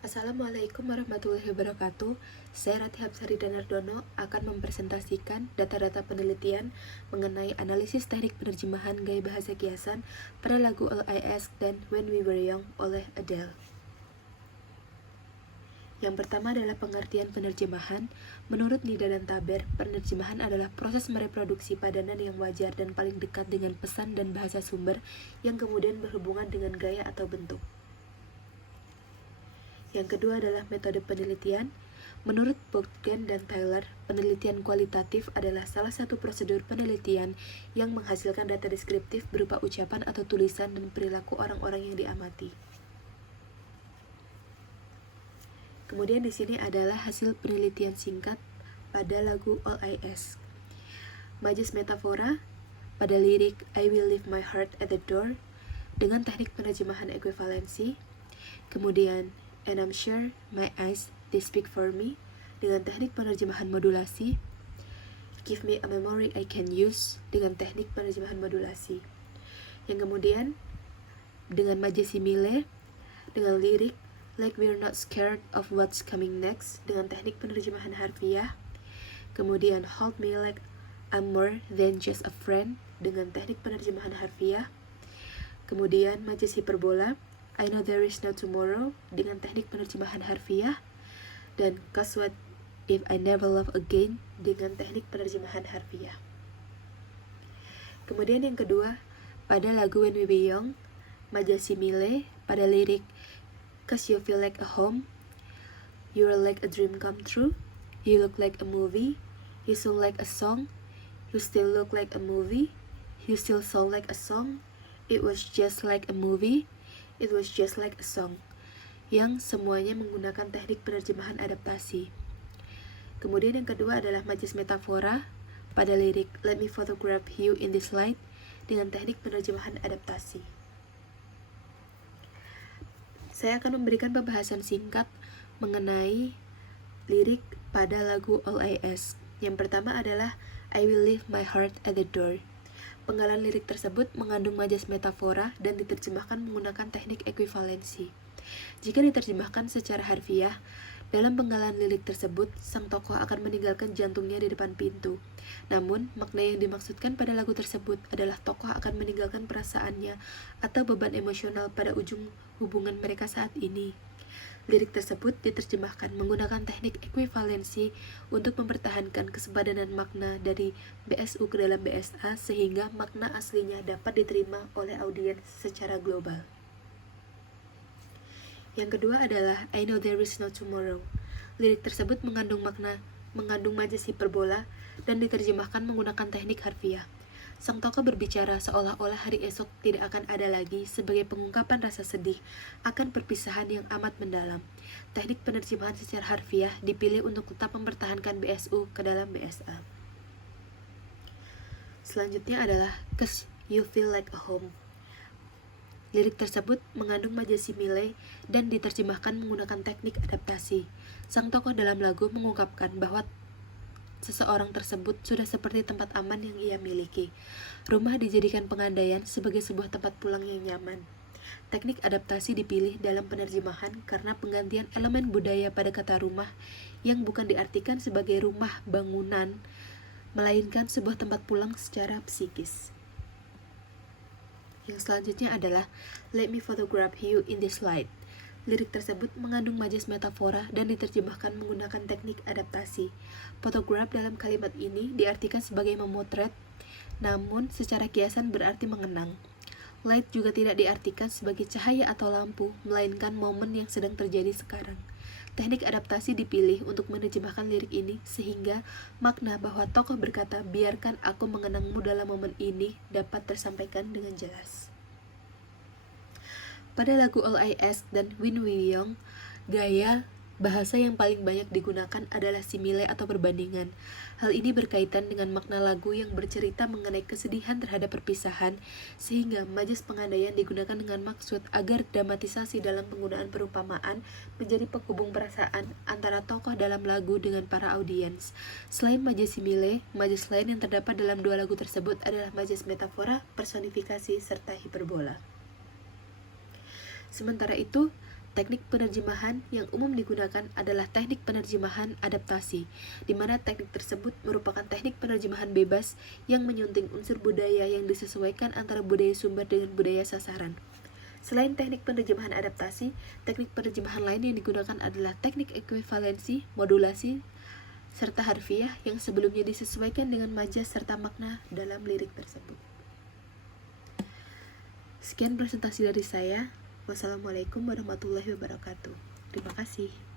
Assalamualaikum warahmatullahi wabarakatuh. Saya Ratih Hapsari Danardono akan mempresentasikan data-data penelitian mengenai analisis teknik penerjemahan gaya bahasa kiasan pada lagu All I Ask dan When We Were Young oleh Adele. Yang pertama adalah pengertian penerjemahan. Menurut Nida dan Taber, penerjemahan adalah proses mereproduksi padanan yang wajar dan paling dekat dengan pesan dan bahasa sumber yang kemudian berhubungan dengan gaya atau bentuk. Yang kedua adalah metode penelitian. Menurut Bogdan dan Tyler, penelitian kualitatif adalah salah satu prosedur penelitian yang menghasilkan data deskriptif berupa ucapan atau tulisan dan perilaku orang-orang yang diamati. Kemudian di sini adalah hasil penelitian singkat pada lagu All I Ask. Majas metafora pada lirik I Will Leave My Heart at the Door dengan teknik penerjemahan ekuivalensi. Kemudian And I'm Sure My Eyes They Speak For Me dengan teknik penerjemahan modulasi. Give Me a Memory I Can Use dengan teknik penerjemahan modulasi. Yang kemudian dengan majas simile dengan lirik Like We're Not Scared of What's Coming Next dengan teknik penerjemahan harfiah. Kemudian Hold Me Like I'm More Than Just a Friend dengan teknik penerjemahan harfiah. Kemudian majas hiperbola I Know There Is No Tomorrow dengan teknik penerjemahan harfiah. Dan Cause What If I Never Love Again dengan teknik penerjemahan harfiah. Kemudian yang kedua, pada lagu When We Were Young, majas simile pada lirik Cause you feel like a home, you're like a dream come true, you look like a movie, you sound like a song, you still look like a movie, you still sound like a song, it was just like a movie, it was just like a song, yang semuanya menggunakan teknik penerjemahan adaptasi. Kemudian yang kedua adalah majas metafora pada lirik Let Me Photograph You in This Light dengan teknik penerjemahan adaptasi. Saya akan memberikan pembahasan singkat mengenai lirik pada lagu All I Ask. Yang pertama adalah I Will Leave My Heart at the Door. Penggalan lirik tersebut mengandung majas metafora dan diterjemahkan menggunakan teknik ekuivalensi. Jika diterjemahkan secara harfiah, dalam penggalan lirik tersebut, sang tokoh akan meninggalkan jantungnya di depan pintu. Namun, makna yang dimaksudkan pada lagu tersebut adalah tokoh akan meninggalkan perasaannya atau beban emosional pada ujung hubungan mereka saat ini. Lirik tersebut diterjemahkan menggunakan teknik ekuivalensi untuk mempertahankan kesepadanan makna dari BSU ke dalam BSA sehingga makna aslinya dapat diterima oleh audiens secara global. Yang kedua adalah I Know There Is No Tomorrow. Lirik tersebut mengandung majas hiperbola dan diterjemahkan menggunakan teknik harfiah. Sang tokoh berbicara seolah-olah hari esok tidak akan ada lagi sebagai pengungkapan rasa sedih akan perpisahan yang amat mendalam. Teknik penerjemahan secara harfiah dipilih untuk tetap mempertahankan BSU ke dalam BSA. Selanjutnya adalah Cause You Feel Like a Home. Lirik tersebut mengandung majas simile dan diterjemahkan menggunakan teknik adaptasi. Sang tokoh dalam lagu mengungkapkan bahwa seseorang tersebut sudah seperti tempat aman yang ia miliki. Rumah dijadikan pengandaian sebagai sebuah tempat pulang yang nyaman. Teknik adaptasi dipilih dalam penerjemahan karena penggantian elemen budaya pada kata rumah yang bukan diartikan sebagai rumah bangunan, melainkan sebuah tempat pulang secara psikis. Yang selanjutnya adalah Let Me Photograph You in This Light. Lirik tersebut mengandung majas metafora dan diterjemahkan menggunakan teknik adaptasi. Photograph dalam kalimat ini diartikan sebagai memotret, namun secara kiasan berarti mengenang. Light juga tidak diartikan sebagai cahaya atau lampu, melainkan momen yang sedang terjadi sekarang. Teknik adaptasi dipilih untuk menerjemahkan lirik ini sehingga makna bahwa tokoh berkata biarkan aku mengenangmu dalam momen ini dapat tersampaikan dengan jelas. Pada lagu All I Ask dan When We Were Young, gaya bahasa yang paling banyak digunakan adalah simile atau perbandingan. Hal ini berkaitan dengan makna lagu yang bercerita mengenai kesedihan terhadap perpisahan, sehingga majas pengandaian digunakan dengan maksud agar dramatisasi dalam penggunaan perumpamaan menjadi penghubung perasaan antara tokoh dalam lagu dengan para audiens. Selain majas simile, majas lain yang terdapat dalam dua lagu tersebut adalah majas metafora, personifikasi, serta hiperbola. Sementara itu, Teknik penerjemahan yang umum digunakan adalah teknik penerjemahan adaptasi, di mana teknik tersebut merupakan teknik penerjemahan bebas yang menyunting unsur budaya yang disesuaikan antara budaya sumber dengan budaya sasaran. Selain teknik penerjemahan adaptasi, teknik penerjemahan lain yang digunakan adalah teknik ekuivalensi, modulasi, serta harfiah yang sebelumnya disesuaikan dengan majas serta makna dalam lirik tersebut. Sekian presentasi dari saya. Wassalamualaikum warahmatullahi wabarakatuh. Terima kasih.